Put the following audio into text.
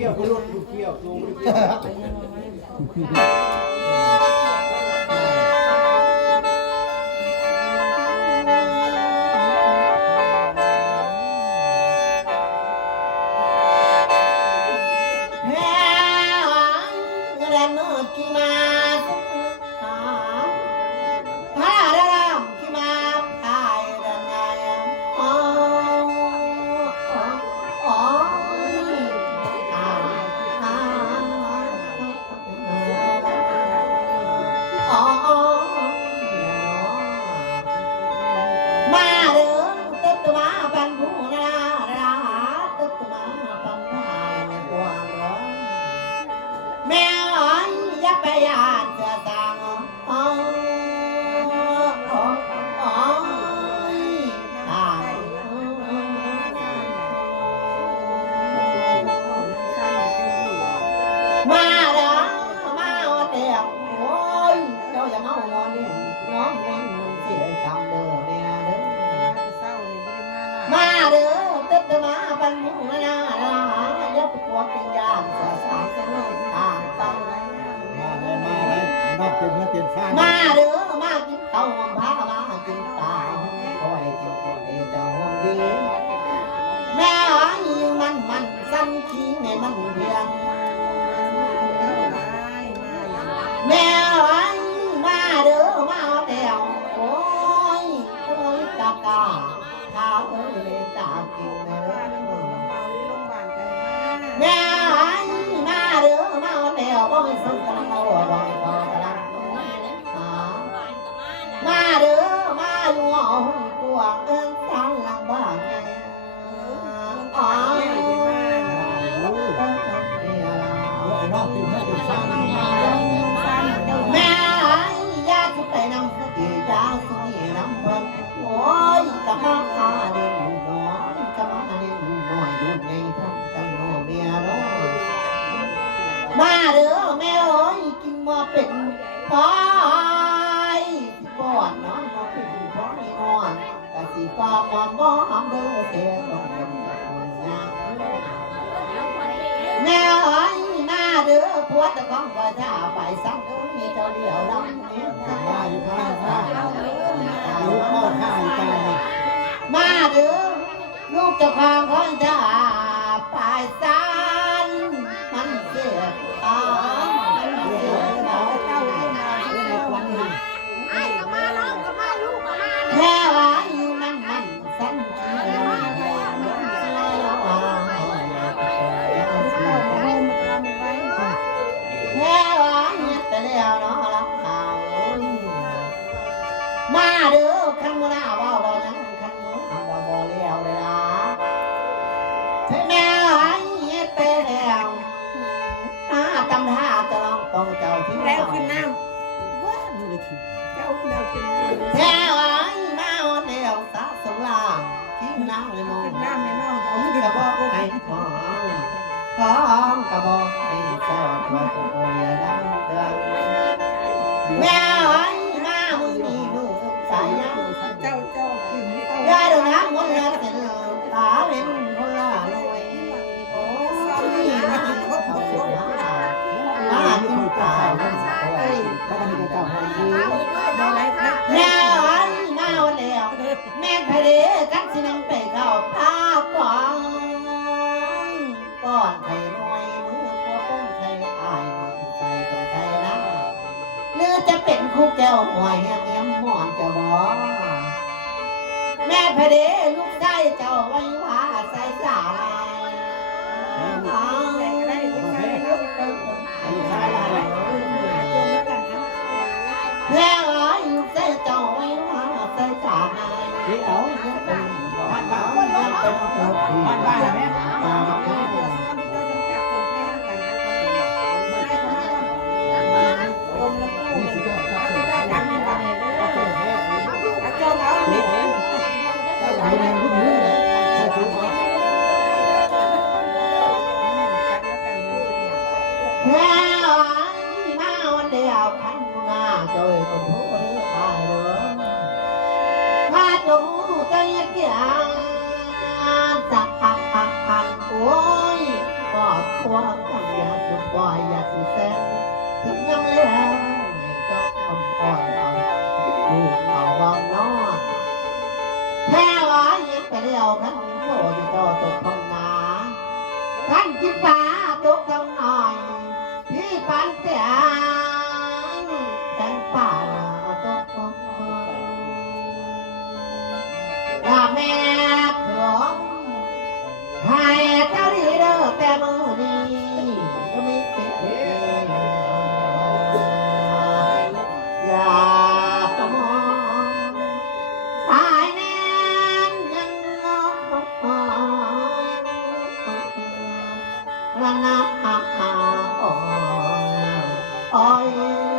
กี่ยวก็รถลูกเกี่ยวตัวลูกเกี่ยวมาเด้อมากินข้าวหอมผ้ามากินตาคอยกินคนเดียวจะหอมดีแม่หายมันสั้นขี้ในมันเพียงแม่หายมาเด้อมาเดียวโอ้ยโอ้ยกากาข้าวเอ้ยเลยตากินเด้อแม่หายมาเด้อมาเดียวบ่ให้สุขกำลังเอาบ่ให้พอกำลังมาเด้อมาอยู่ห้องตัวเอิ้นสร้างหลังบ้านไงอ๋อแม่ยาสุดไปนำสุดียาสุนีนำเพิ่นโอ้ยกะมาหาเล่นน้อยกะมาเล่นน้อยดูไงทำกันโนเมียน้อยมาเด้อแม่เอ้ยกินมาเป็นพายก่อนนอนมาเป็นพายนอนกะสิฟ้ามอนบ่หำเด้อเสียลงเป็นยากแม่เอ้ยมาเด้อผัวตะก้องก็จะไปซ้ำเอ้ยเจ้าเดียวลำนี้มาอยู่ข้างข้างลูกพ่อข้างใจมาเด้อลูกเจ้าของเขาจะไปซ้ำมันเสียตาแม่ว่าอยู่มันสั้นขี้แม่ว่าแต่แล้วเนาะละมาเด้อขันมือหน้าว่าบ่ยังขันมือบ่เลี้ยวเลยล่ะแม่ว่าแต่แล้วตำท่าจะลองต้องเจ้าที่แล้วขึ้นน้ำว้าเจ้าแล้วขึ้นน้ำแท้ไว้มาวันเดียวตาสงลางทิ้งน้ำเลยมองน้ำเลยมองเอากระบอกให้ของกระบอกให้เจ้าตัวโอ้ยดังเตือนแม่ไว้มามือนี่มือสายยาวเจ้าขึ้นยาดูน้ำมันละเสร็จตาเล่นคนละลอยโอ้ยมาครบมากินตาเอ้ยก็มันจะจับมันดีแม่ไว้มาวันเดียวแม่ทะเลกันสินังไปเข้าพาก่อนไข่น้อยมือตัวป้องไข่อายมือใส่คนไข่นะหรือจะเป็นคู่แก้วหอยแห้งเอี้ยมหมอนจะบอกแม่ทะเลลูกชายเจ้าไว้ว่าใส่สาลาแล้วอยู่ใส่เจ้าไว้ว่าใส่สาลาที่เอาเป็นบ้านแม่มาวันเดียวพันงาโดยคนผู้หรือตายเหลือพาจงใจเกี่ยงสักพักโอ้ยกอด ความกันอย่าสุดปล่อยอย่าสุดแสนถึงยังแล้วให้เจ้าคำอ่อนเอาลูกเอาวางนอนแค่ว่ายังไปเลี้ยวขันโซ่จะโตตกท้องนาขันจิฟ้าตกท้องหน่อยพี่ปันเสียงแสงป่าตกท้องลาแม่ของให้เจ้าดีเด้อแต่มือนี้ก็ไม่เป็นอย่าประมองตายแน่ยังงงระนาอ่อย